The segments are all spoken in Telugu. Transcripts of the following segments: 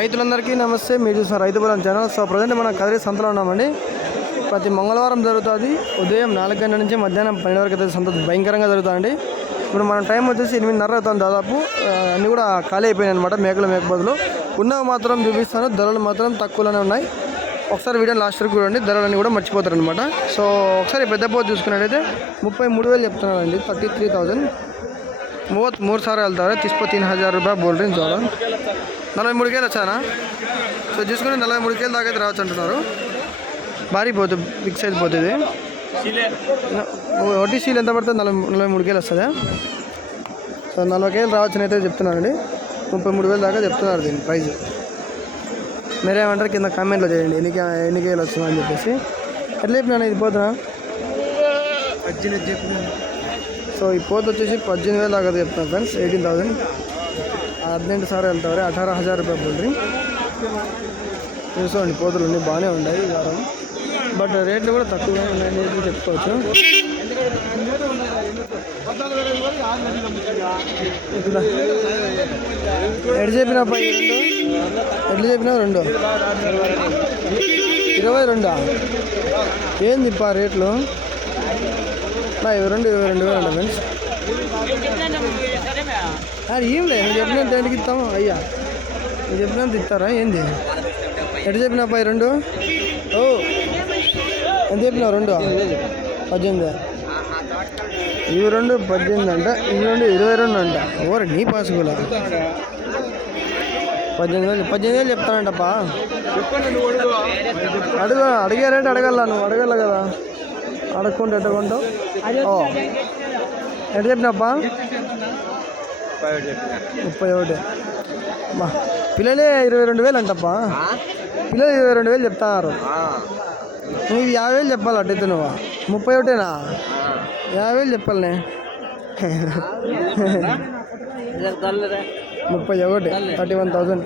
రైతులందరికీ నమస్తే మీరు చూసిన రైతు బలం ఛానల్ సో ప్రజెంట్ మనం కదిరి సంతలో ఉన్నామండి ప్రతి మంగళవారం జరుగుతుంది ఉదయం నాలుగు గంటల నుంచి మధ్యాహ్నం పన్నెండు వరకు అయితే సంత భయంకరంగా జరుగుతుందండి ఇప్పుడు మన టైం వచ్చేసి ఎనిమిదిన్నర అవుతుంది దాదాపు ఆ, అన్నీ కూడా ఖాళీ అయిపోయినాయి అనమాట మేకలు మేకపోతులు ఉన్నవి మాత్రం చూపిస్తాను ధరలు మాత్రం తక్కువలోనే ఉన్నాయి ఒకసారి వీడియో లాస్ట్ వరకు చూడండి ధరలన్నీ కూడా మర్చిపోతారు అనమాట సో ఒకసారి పెద్ద పోతు చూసుకున్నట్టయితే ముప్పై మూడు వేలు చెప్తున్నారండి థర్టీ త్రీ థౌజండ్ ಮೂವತ್ತು ಮೂರು ಸಾವಿರ ಹೇಳ್ತಾರೆ ತಿಸ್ಪ ತೀನ್ ಹಜಾರ್ ರೂಪಾಯಿ ಬೋಲ್ರಿ ಜೋಳ నలభై మూడు కేలు వచ్చానా? సో చూసుకుని నలభై మూడు కేలు దాకా అయితే రావచ్చు అంటున్నారు. భారీ పోతుంది బిగ్ సైజ్ పోతుంది ఒకటి సీల్. ఎంత పడుతుంది నలభై నలభై మూడు కేలు వస్తుందా? సో నలభై కేలు రావచ్చని అయితే చెప్తున్నారండి. ముప్పై మూడు వేలు దాకా చెప్తున్నారు దీని ప్రైజ్. మీరేమంటారు? కింద కామెంట్లో చేయండి. ఎన్ని ఎన్ని కేలు వస్తుందని చెప్పేసి. ఎట్లా చెప్పినా ఇది పోతున్నా? పద్దెనిమిది చెప్పినా సో ఈ పోతు వచ్చేసి పద్దెనిమిది వేలు దాకా చెప్తాను ఫ్రెండ్స్. Eighteen thousand. ಹದಿನೆಂಟು ಸಾವಿರ ಹೇಳ್ತಾವ್ರೆ ಅಠಾರ ಹಜಾರ್ ರೂಪಾಯಿ ಬಿಡ್ರಿ చూసుకోండి పోతులు అన్నీ బాగానే ఉన్నాయి ఈ వారం బట్ రేట్లు కూడా తక్కువగా ఉన్నాయని చెప్పి చెప్పుకోవచ్చు ఇక్కడ ఎటు చెప్పినా పై రెండు ఎట్లు చెప్పినా రెండు ఇరవై రెండా ఏంది పా రేట్లు నా ఇరవై రెండు ఇరవై రెండు వేలు అంట ఫ్రెండ్స్ అది ఏం లేదు. నేను చెప్పినంత ఎందుకు ఇస్తాము అయ్యా. నువ్వు చెప్పినంత ఇస్తారా? ఏంది? ఎటు చెప్పినా పై రెండు? ఓ. ఎంత చెప్పినావు? రెండు? పద్దెనిమిది. ఇవి రెండు పద్దెనిమిది అంట ఇవి రెండు ఇరవై రెండు అంట. ఓర నీ పాసుకుల పద్దెనిమిది వేలు పద్దెనిమిది వేలు చెప్తానంటప్పా అడుగు అడిగారంటే అడగల నువ్వు? అడగల కదా. అడగకుండా ఎట్టుకుంటావు ఓ. ఎట్ట చెప్పినప్ప ముప్పై ఒకటి మా పిల్లలే ఇరవై రెండు వేలు అంటప్పా పిల్లలు ఇరవై రెండు వేలు చెప్తున్నారు నువ్వు ఇది యాభై వేలు చెప్పాలి అట్టయితే నువ్వు ముప్పై ఒకటేనా యాభై వేలు చెప్పాలనే ముప్పై ఒకటి థర్టీ వన్ థౌసండ్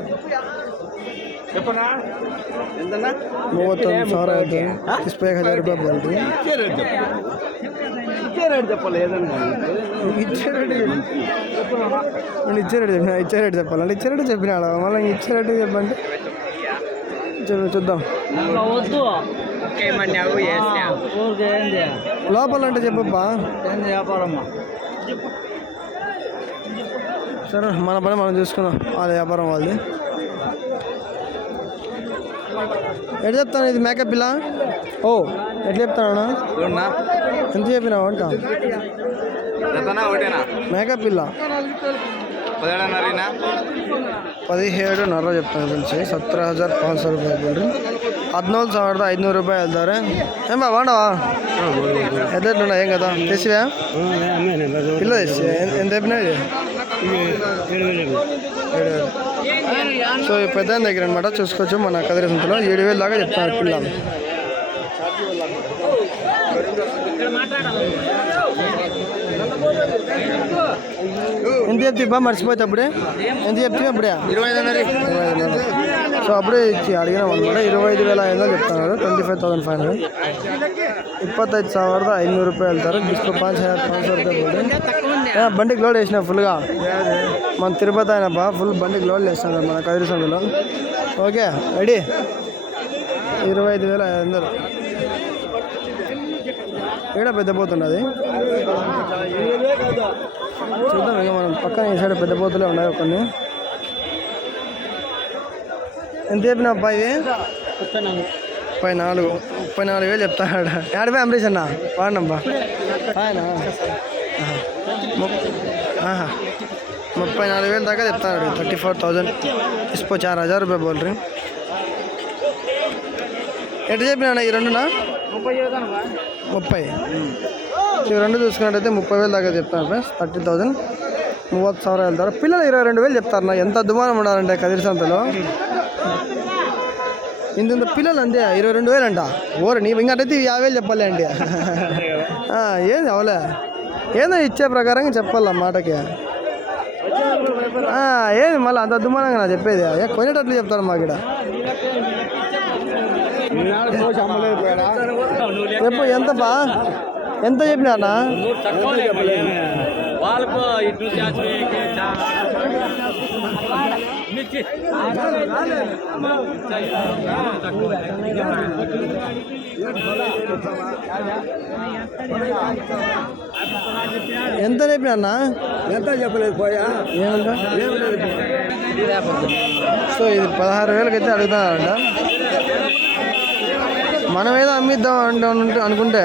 ಮೂವತ್ತೊಂದು ಸಾವಿರ ಆಯಿತು ಇಸ್ಪೈ ಹಜಾರ್ ರೂಪಾಯಿ చెప్పాలి ఇచ్చే రేటు నేను ఇచ్చే రేటు చెప్పిన ఇచ్చే రేటు చెప్పాలంటే ఇచ్చే రేటు చెప్పినాడు. మళ్ళీ ఇచ్చే రేటు చెప్పండి చూద్దాం. లోపల అంటే చెప్పబ్బా. వ్యాపారమ్మా? సరే మన పని మనం చూసుకుందాం. వాళ్ళ వ్యాపారం వాళ్ళది. ఎట్లా చెప్తాను ఇది మేకప్ పిల్ల ఓ ఎట్లా చెప్తాను ఎంత చెప్పినావు అంట ఒకటేనా మేకప్ పిల్ల పదిహేడున్నరేనా ಪದಿಹೇಳು ನರ చెప్తాను ಫ್ರೆಂಡ್ಸ್ ಸತ್ತರ ಹಜಾರ್ ಪಾಂಚ್ ಸौ ರೂಪಾಯಿ ಬಿಡ್ರಿ ಹದಿನೇಳು ಸಾವಿರದ ಐದುನೂರು ರೂಪಾಯಿ ಹೇಳ್ತಾರೆ ఏం బా బాగున్నావా ఎట్లా ఏం కదా తెసివా పిల్ల తెసి ఎంత చెప్పినా ఇది ఏడు వేలు సో ఈ పెద్ద దగ్గర అనమాట చూసుకోవచ్చు మన కదిరి సంతలో ఏడు వేలు దాకా చెప్తారు పిల్ల ఎంత చెప్తే బా మర్చిపోతే అప్పుడే ఎంత చెప్తే అప్పుడే ఇరవై ఐదున్నర సో అప్పుడే ఇచ్చి అడిగినాం అనమాట ఇరవై ఐదు వేల ఐదు వందలు చెప్తున్నారు twenty five thousand five hundred ಇಪ್ಪತ್ತೈದು ಸಾವಿರದ ಐನೂರು ರೂಪಾಯಿ ಹೇಳ್ತಾರೆ ಬಿಸ್ಕು ಪಾಂಚ್ ಹಜಾರ್ ಪಾಂಚ್ ಸौ ರೂಪಾಯಿ ಬೋರ್ಡು ఏ, బండికి లోడ్ వేసిన ఫుల్గా మన తిరుపతి అయినప్ప ఫుల్ బండికి లోడ్ వేస్తాను మన కదిరి సందులో ఓకే రెడీ ఇరవై ఐదు వేల ఐదు వందలు ఏడ పెద్ద పోతున్నది చూద్దాం ఇక మనం పక్కన ఈ సైడ్ పెద్ద పోతులే ఉన్నాయి కొన్ని. ఎంత చెప్పిన అబ్బాయి ముప్పై నాలుగు. ముప్పై నాలుగు వేలు చెప్తాడు ఏడపై అంబరీష్ అన్న? వాడినబ్బా ఆయన? ముప్పై నాలుగు వేలు దాకా చెప్తాడు థర్టీ ఫోర్ థౌజండ్. ఇస్పో చార్ హజార్ రూపాయ బోల్ రీ ఎట్లా చెప్పినా ఈ రెండునా? ముప్పై ముప్పై సో రెండు చూసుకున్నట్టయితే ముప్పై వేలు దాకా చెప్తాను ఫ్రెండ్స్ థర్టీ థౌజండ్ మూవత్తు సవరాలు వెళ్తారు పిల్లలు ఇరవై రెండు వేలు చెప్తారు నా ఎంత అద్భుమానం ఉండాలంటే కదిరి సంతలో ఇంత ఇంత పిల్లలు అంతే ఇరవై రెండు వేలు అంట ఓరు నీ ఇంకటైతే యాభై వేలు చెప్పాలి అండి ఏంది అవలే ఏందో ఇచ్చే ప్రకారంగా చెప్పాలి మాటకి ఏది మళ్ళీ అంత అద్భుమానంగా నా చెప్పేది కొనేటట్లు చెప్తాను మా ఇక్కడ చెప్పు ఎంత బా ఎంత చెప్పినా వాళ్ళకు ఇటు ఎంత చెప్పినా అన్న ఎంత చెప్పలేదు పోయా ఏమంట సో ఇది పదహారు వేలకి అయితే అడుగుతున్నారంట మనం ఏదో అమ్మిద్దాం అంటే అనుకుంటే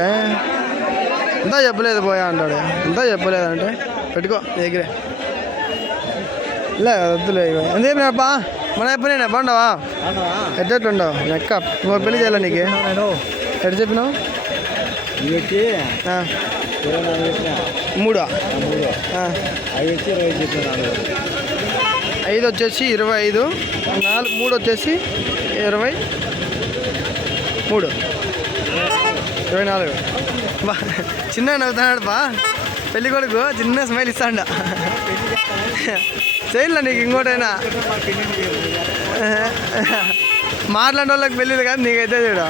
ఇంత చెప్పలేదు పోయా అంటాడు. ఇంత చెప్పలేదు అంటే పెట్టుకో దగ్గరే లే వద్దులే ఎంత చెప్పినప్పా మన చెప్పినా బాగుండవా? లెక్క. ఇంకో పెళ్ళి చేయాలి నీకు? ఎట్టు చెప్పినావు? మూడా. ఐదు వచ్చేసి ఇరవై ఐదు. నాలుగు మూడు వచ్చేసి ఇరవై మూడు. ఇరవై నాలుగు. బా చిన్న నవ్వుతున్నాడు బా. పెళ్ళి కొడుకు చిన్న స్మైల్ ఇస్తాండ. చేయలే నీకు ఇంకోటైనా? మాట్లాడే వాళ్ళకి పెళ్ళిళ్ళు కాదు నీకైతే చూడు.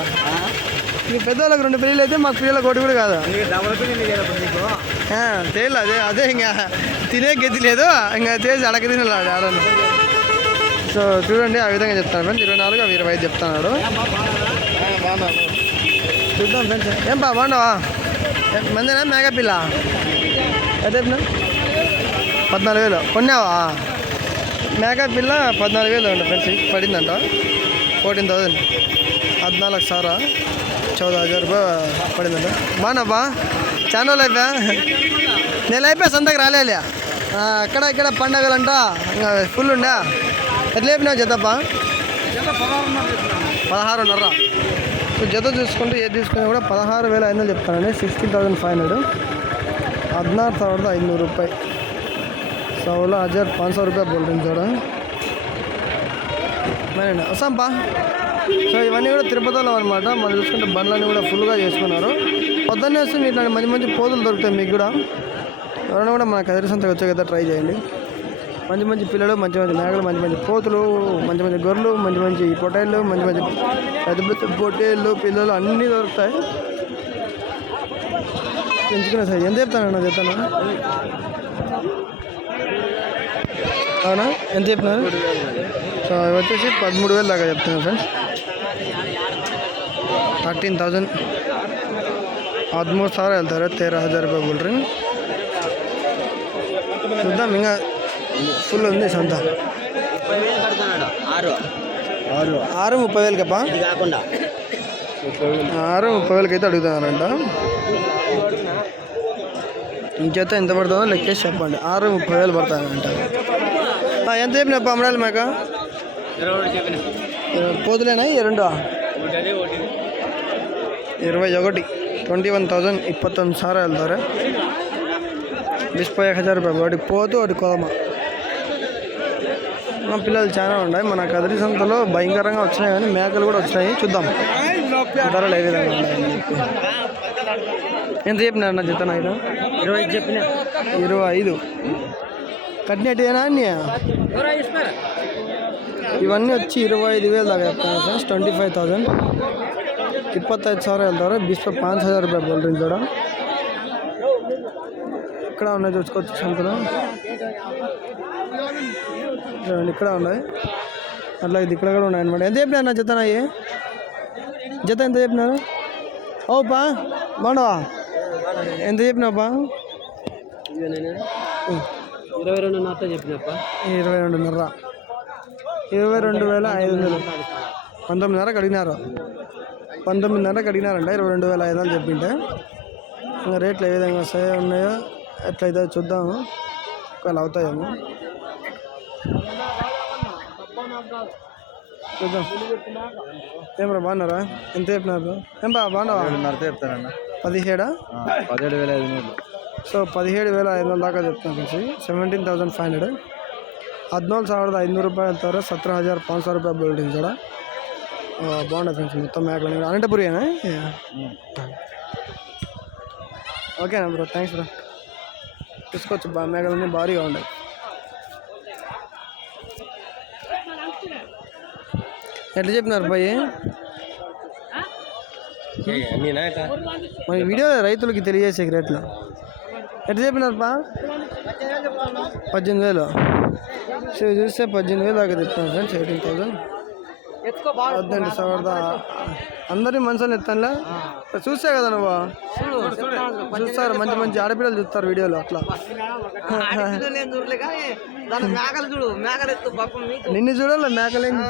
నీకు పెద్దవాళ్ళకి రెండు పెళ్ళిళ్ళు అయితే మాకు పిల్లలకు ఒకటి కూడా కాదు. చేయాలి అదే అదే ఇంకా తినే గతి లేదు. ఇంకా చేసి అడగ తినాడు ఆడను సో చూడండి ఆ విధంగా చెప్తాను ఫ్రెండ్స్. ఇరవై నాలుగు అవి ఇరవై ఐదు చెప్తున్నాడు. చూద్దాం ఫ్రెండ్స్. ఏం బా బాగున్నావా? మందేనా? మేఘా పిల్ల అయితే పద్నాలుగు వేలు. కొన్నావా? మేఘా పిల్ల పద్నాలుగు వేలు అండి ఫ్రెండ్స్. పడిందంట. ఫోర్టీన్ థౌజండ్ పద్నాలుగు సారా? చౌద హజార్ రూపాయ పడిందంట. బాగున్నావా? చాలా అయిపోయా? నేను అయిపోయా సంతకు రాలేలే అక్కడ ఇక్కడ పండగలంట? ఇంకా ఫుల్ ఉండే? ఎట్లా అయిపోయినావు జతప్ప పదహారున్నర సో జత చూసుకుంటే ఏది తీసుకున్నా కూడా పదహారు వేల ఐదు వందలు చెప్తానండి సిక్స్టీన్ థౌసండ్ ఫైవ్ హండ్రెడ్ ಹದಿನಾರು ಸಾವಿರದ ಐನೂರು ರೂಪಾಯಿ ಸಾವಿರ ಹಜಾರ್ ಪಾಂಚ್ ಸಾವಿರ ರೂಪಾಯಿ ಬೋಲ್ಡ್ರಿಂಗ್ చూడ మేనండి వస్తాంపా సో ఇవన్నీ కూడా తిరుపతిలో అనమాట మనం చూసుకుంటే బండ్లన్నీ కూడా ఫుల్గా చేసుకున్నారు పొద్దున్నే వస్తే మీకు ఇట్లాంటి మంచి మంచి పోతులు దొరుకుతాయి మీకు కూడా ఎవరైనా కూడా మన కదిరి సంతకు వచ్చే కదా ట్రై చేయండి మంచి మంచి పిల్లలు మంచి మంచి మేకలు మంచి మంచి పోతులు మంచి మంచి గొర్రెలు మంచి మంచి పొటేళ్ళు మంచి మంచి పెద్ద పెద్ద పొటేళ్ళు పిల్లలు అన్నీ దొరుకుతాయి పెంచుకునే సార్ ఎంత చెప్తానన్నా చెప్తాను అవునా ఎంత చెప్పినారు సో ఇవి వచ్చేసి పదమూడు వేలు దాకా చెప్తున్నాను ఫ్రెండ్స్ థర్టీన్ థౌజండ్ ಹದಿಮೂರು ಸಾವಿರ ಹೇಳ್ತಾರೆ ತೇರ ಹಜಾರ್ ರೂಪಾಯಿ ಬಿಡ್ರಿ చూద్దాం ఇంకా ఫుల్ ఉంది సంత ముప్పై వేలు కడుతున్నాడు ఆరు ఆరు ఆరు ముప్పై వేలకప్పా ఇది కాకుండా ఆరు ముప్పై వేలకి అయితే అడుగుతున్నారంట ఇంకైతే ఎంత పడుతుందో లెక్కేసి చెప్పండి ఆరు ముప్పై వేలు పడతాయంట ఆ, ఎంత చెప్పినప్ప అమరాలి మేక ఇరవై ఒకటి చెప్పిన పోతులేనా ఈ రెండు ఒకటి అదే ఒకటి ಇರುವೈ ఒకటి ట్వంటీ వన్ థౌజండ్ ಇಪ್ಪತ್ತೊಂದು ಸಾವಿರ ಹೇಳ್ತಾರೆ ముప్పై హజార్ రూపాయలు ఒకటి పోతు ఒకటి కోమ మా పిల్లలు చాలా ఉన్నాయి మన కదిరి సంతలో భయంకరంగా వచ్చినాయి కానీ మేకలు కూడా వచ్చినాయి చూద్దాం ధరలు ఏ విధంగా ఉన్నాయని చెప్పి ఎంత చెప్పినారు నా జత నాయన ఇరవై చెప్పిన ఇరవై ఐదు కట్టినట్టేనా అన్నీ ఇవన్నీ వచ్చి ఇరవై ఐదు వేలు దాకా చెప్తాను ఫ్రెండ్స్ ట్వంటీ ఫైవ్ థౌజండ్ ಇಪ್ಪತ್ತೈದು ಸಾವಿರ ಹೇಳ್ತಾರೆ ಬಿಸ್ಪ ಪಾಂಚ್ ಹಜಾರ್ ರೂಪಾಯಿ ಬೋಲ್ಡ್ರಿಂಗ್ చూడ ఇక్కడ ఉన్నాయి చూసుకోవచ్చు సంతలో చూడండి ఇక్కడ ఉన్నాయి. అట్లా ఇది ఇక్కడ కూడా ఉన్నాయి అనమాట ఎంత చెప్పినారు నా జత నాయి జత ఎంత చెప్పినారు? ఓ పా బాగున్నావా? ఎంత చెప్పినావా ఇరవై రెండు నాతో చెప్పినప్ప ఇరవై రెండున్నర ఇరవై రెండు వేల ఐదు వందలు. పంతొమ్మిదిన్నరకు అడిగినారు. పంతొమ్మిదిన్నరకు అడిగినారంట ఇరవై రెండు వేల ఐదు వందలు చెప్పింటే. ఇంకా రేట్లు ఏ విధంగా వస్తాయో ఉన్నాయో ఎట్లయితే చూద్దాము. ఒకవేళ అవుతాయేమో. చూద్దాం ఏమరా బాగున్నారా? ఎంత చెప్పినారు? ఏం బా బాగున్నావా? చెప్తారన్న పదిహేడా? పదిహేడు వేల ఐదు వందలు సో పదిహేడు వేల ఐదు వందల దాకా చెప్తాను కలిసి సెవెంటీన్ థౌసండ్ ఫైవ్ హండ్రెడ్ ಹದಿನೇಳು ಸಾವಿರದ ಐನೂರು రూపాయలు ಅಂತಾರೆ ಸತ್ರ హజార్ ಪಾಂಚ್ రూపాయలు ರೂಪಾಯಿ కూడా. ಜಡ ఫ్రెండ్స్ మొత్తం ಮೊತ್ತ ಮ್ಯಾಕ್ಲಂಗ್ ఓకేనా బ్రో థ్యాంక్స్ బ్రో తీసుకోవచ్చు మేఘాలన్నీ భారీగా ఉండదు ఎట్లా చెప్పినారు పోయి? మరి వీడియో రైతులకి తెలియజేసే రేట్లు. ఎట్లా చెప్పినారు బా పద్దెనిమిది వేలు. చూస్తే పద్దెనిమిది వేలు దాకా చెప్తాను ఫ్రెండ్స్ ఎయిటీన్ థౌసండ్ అందరి మనుషులు ఎత్తానులే? చూసా కదా నువ్వు? చూస్తారు మంచి మంచి ఆడపిల్లలు చూస్తారు వీడియోలో అట్లా. మేకలు చూడు మేకలు నిన్ను చూడాలి మేకలు ఏం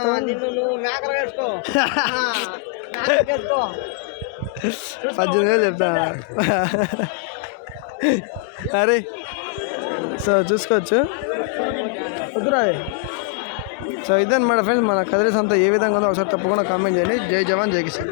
పద్దెనిమిది వేలు చెప్తా అరే సో చూసుకోవచ్చు. వద్దురా సో ఇదన్నమాట ఫ్రెండ్స్ మన కదిరి సంత ఏ విధంగా ఉందో ఒకసారి తప్పకుండా కామెంట్ చేయండి. జై జవాన్ జై కిసాన్.